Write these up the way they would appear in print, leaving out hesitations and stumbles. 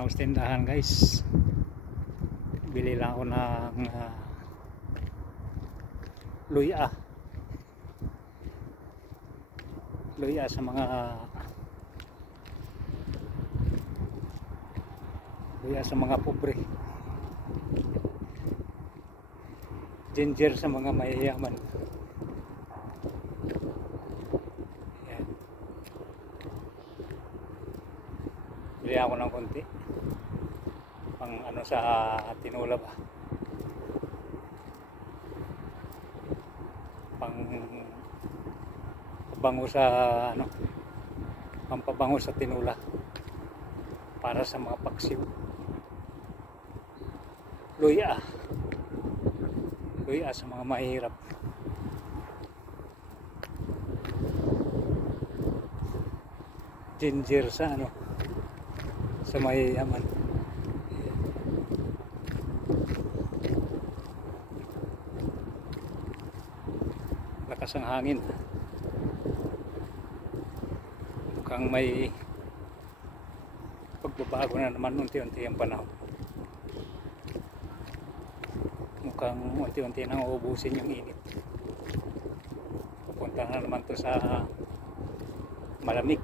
na ako sa tindahan, guys. Bili lang ako ng luya sa mga pobre, ginger sa mga mayayaman. Yan. Bili ako ng konti pang ano sa tinula ba, pang pabango sa ano, pampabango sa tinula para sa mga paksiw. Luya sa mga mahirap. Ginger sa ano, sa mayayaman. Lakas ang hangin, mukhang may pagbabago na naman unti-unti ang panahon. Mukhang unti-unti nang uubusin yung init. Pupunta na naman to sa malamig.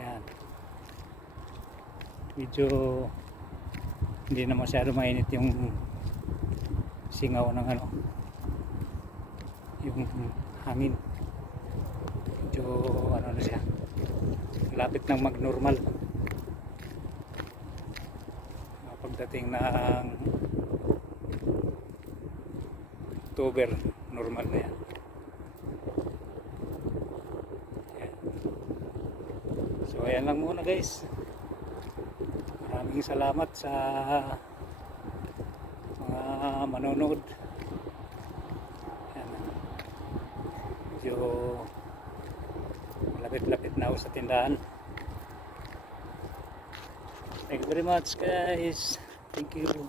Yan. Medyo hindi na masyado mainit yung singaw ng ano, yung hangin. Medyo ano na siya, lapit ng mag-normal. Pagdating ng October, normal na yan. So ayan lang muna, guys. Maraming salamat sa mga manonood. Ayan. Medyo lapit-lapit na ako sa tindahan. Thank you very much, guys. Thank you.